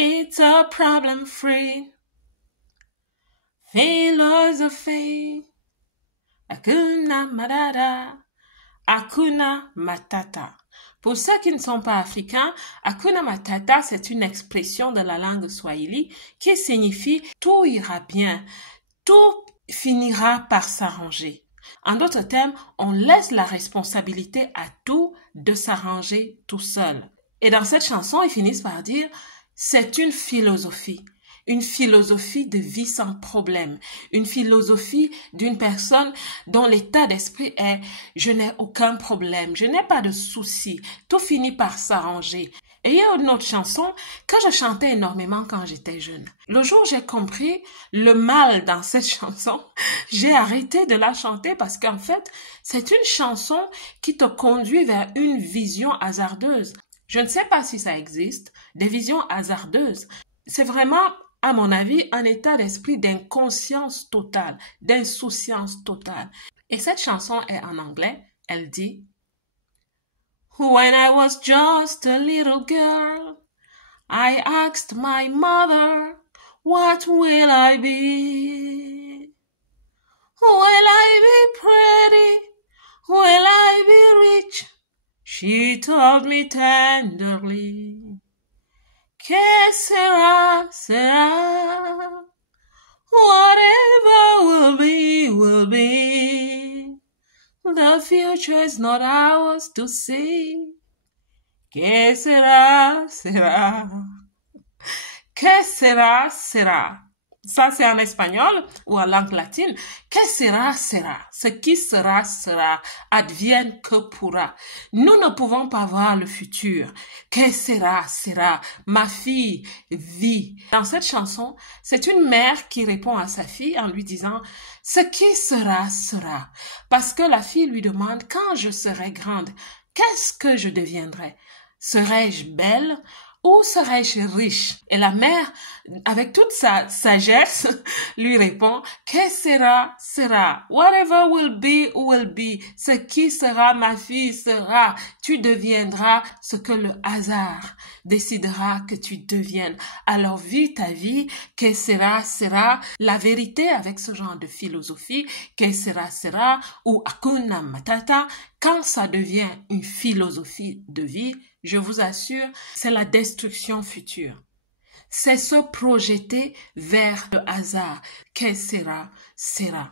It's a problem-free philosophy. Hakuna Matata. Hakuna Matata. Pour ceux qui ne sont pas africains, Hakuna Matata, c'est une expression de la langue swahili qui signifie tout ira bien, tout finira par s'arranger. En d'autres termes, on laisse la responsabilité à tout de s'arranger tout seul. Et dans cette chanson, ils finissent par dire, c'est une philosophie de vie sans problème, une philosophie d'une personne dont l'état d'esprit est je n'ai aucun problème, je n'ai pas de soucis, tout finit par s'arranger. Et il y a une autre chanson que je chantais énormément quand j'étais jeune. Le jour où j'ai compris le mal dans cette chanson, j'ai arrêté de la chanter parce qu'en fait, c'est une chanson qui te conduit vers une vision hasardeuse. Je ne sais pas si ça existe, des visions hasardeuses. C'est vraiment, à mon avis, un état d'esprit d'inconscience totale, d'insouciance totale. Et cette chanson est en anglais. Elle dit When I was just a little girl, I asked my mother, what will I be? Will I be pretty? Will I be rich? She told me tenderly, que sera, sera. Whatever will be, will be. The future is not ours to see. Que sera, sera. Que sera, sera. Ça, c'est en espagnol ou en langue latine. Que sera, sera. Ce qui sera, sera. Advienne que pourra. Nous ne pouvons pas voir le futur. Que sera, sera. Ma fille vit. Dans cette chanson, c'est une mère qui répond à sa fille en lui disant « Ce qui sera, sera ». Parce que la fille lui demande « Quand je serai grande, qu'est-ce que je deviendrai? Serai-je belle ? Ou serais-je riche? » Et la mère, avec toute sa sagesse, lui répond, que sera, sera. Whatever will be, will be. Ce qui sera, ma fille, sera. Tu deviendras ce que le hasard décidera que tu deviennes. Alors vis ta vie, que sera, sera. La vérité avec ce genre de philosophie, que sera, sera, ou Hakuna Matata, quand ça devient une philosophie de vie, je vous assure, c'est la destruction future. C'est se projeter vers le hasard. Que sera, sera.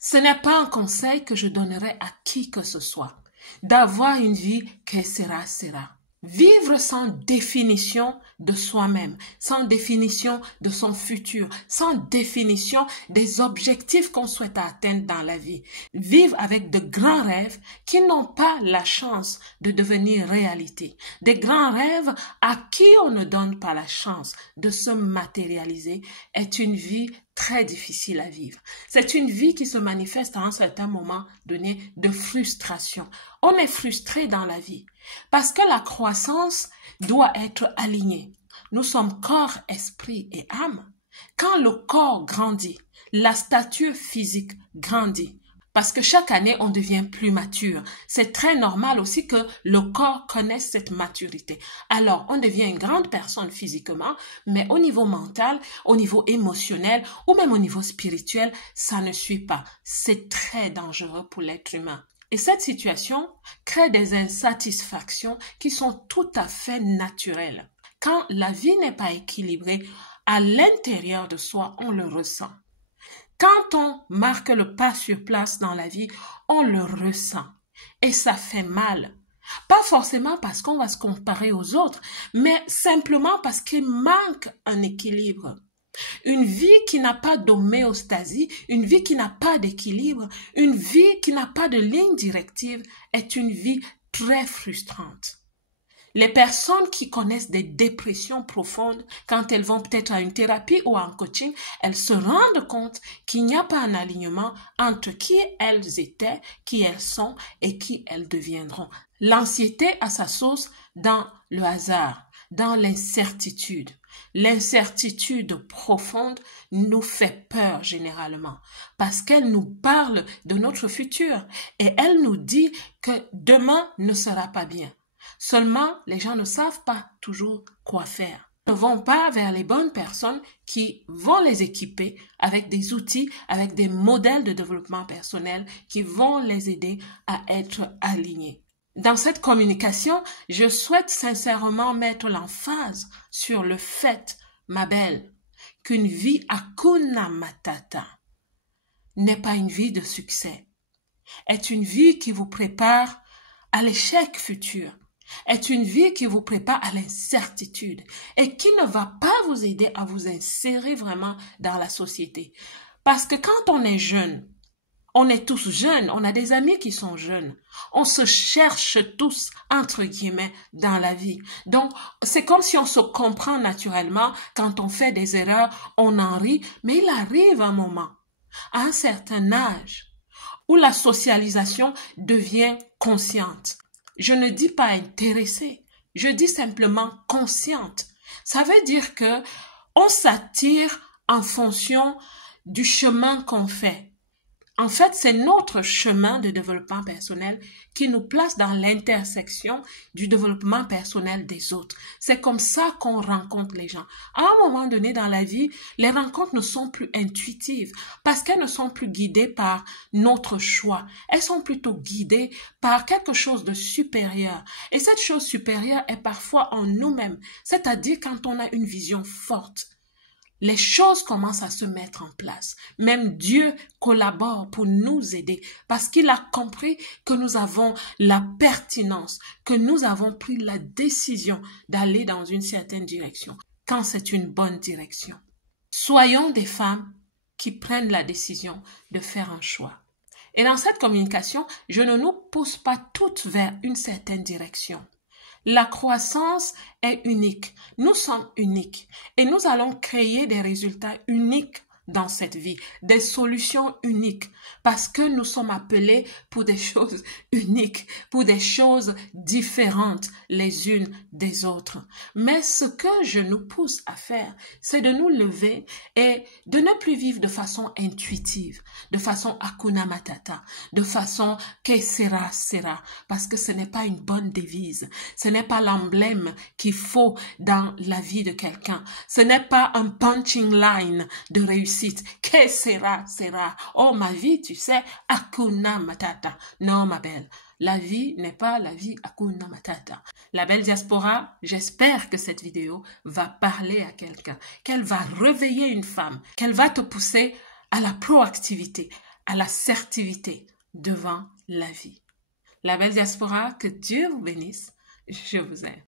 Ce n'est pas un conseil que je donnerais à qui que ce soit. D'avoir une vie que sera, sera. Vivre sans définition de soi-même, sans définition de son futur, sans définition des objectifs qu'on souhaite atteindre dans la vie. Vivre avec de grands rêves qui n'ont pas la chance de devenir réalité. Des grands rêves à qui on ne donne pas la chance de se matérialiser est une vie très difficile à vivre. C'est une vie qui se manifeste à un certain moment donné de frustration. On est frustré dans la vie parce que la croissance doit être alignée. Nous sommes corps, esprit et âme. Quand le corps grandit, la stature physique grandit. Parce que chaque année, on devient plus mature. C'est très normal aussi que le corps connaisse cette maturité. Alors, on devient une grande personne physiquement, mais au niveau mental, au niveau émotionnel ou même au niveau spirituel, ça ne suit pas. C'est très dangereux pour l'être humain. Et cette situation crée des insatisfactions qui sont tout à fait naturelles. Quand la vie n'est pas équilibrée, à l'intérieur de soi, on le ressent. Quand on marque le pas sur place dans la vie, on le ressent. Et ça fait mal. Pas forcément parce qu'on va se comparer aux autres, mais simplement parce qu'il manque un équilibre. Une vie qui n'a pas d'homéostasie, une vie qui n'a pas d'équilibre, une vie qui n'a pas de ligne directive est une vie très frustrante. Les personnes qui connaissent des dépressions profondes, quand elles vont peut-être à une thérapie ou à un coaching, elles se rendent compte qu'il n'y a pas un alignement entre qui elles étaient, qui elles sont et qui elles deviendront. L'anxiété a sa source dans le hasard, dans l'incertitude. L'incertitude profonde nous fait peur généralement parce qu'elle nous parle de notre futur et elle nous dit que demain ne sera pas bien. Seulement, les gens ne savent pas toujours quoi faire. ne vont pas vers les bonnes personnes qui vont les équiper avec des outils, avec des modèles de développement personnel qui vont les aider à être alignés. Dans cette communication, je souhaite sincèrement mettre l'emphase sur le fait, ma belle, qu'une vie Hakuna Matata n'est pas une vie de succès, est une vie qui vous prépare à l'échec futur, est une vie qui vous prépare à l'incertitude et qui ne va pas vous aider à vous insérer vraiment dans la société. Parce que quand on est jeune, on est tous jeunes, on a des amis qui sont jeunes. On se cherche tous, entre guillemets, dans la vie. Donc, c'est comme si on se comprend naturellement. Quand on fait des erreurs, on en rit. Mais il arrive un moment, à un certain âge, où la socialisation devient consciente. Je ne dis pas intéressée, je dis simplement consciente. Ça veut dire que on s'attire en fonction du chemin qu'on fait. En fait, c'est notre chemin de développement personnel qui nous place dans l'intersection du développement personnel des autres. C'est comme ça qu'on rencontre les gens. À un moment donné dans la vie, les rencontres ne sont plus intuitives parce qu'elles ne sont plus guidées par notre choix. Elles sont plutôt guidées par quelque chose de supérieur. Et cette chose supérieure est parfois en nous-mêmes, c'est-à-dire quand on a une vision forte. Les choses commencent à se mettre en place. Même Dieu collabore pour nous aider parce qu'il a compris que nous avons la pertinence, que nous avons pris la décision d'aller dans une certaine direction, quand c'est une bonne direction. Soyons des femmes qui prennent la décision de faire un choix. Et dans cette communication, je ne nous pousse pas toutes vers une certaine direction. La croissance est unique. Nous sommes uniques et nous allons créer des résultats uniques dans cette vie, des solutions uniques parce que nous sommes appelés pour des choses uniques, pour des choses différentes les unes des autres. Mais ce que je nous pousse à faire, c'est de nous lever et de ne plus vivre de façon intuitive, de façon Hakuna Matata, de façon que sera, sera, parce que ce n'est pas une bonne devise, ce n'est pas l'emblème qu'il faut dans la vie de quelqu'un, ce n'est pas un punching line de réussite. Que sera, sera. Oh, ma vie, tu sais, Hakuna Matata. Non, ma belle, la vie n'est pas la vie Hakuna Matata. La belle diaspora, j'espère que cette vidéo va parler à quelqu'un, qu'elle va réveiller une femme, qu'elle va te pousser à la proactivité, à l'assertivité devant la vie. La belle diaspora, que Dieu vous bénisse. Je vous aime.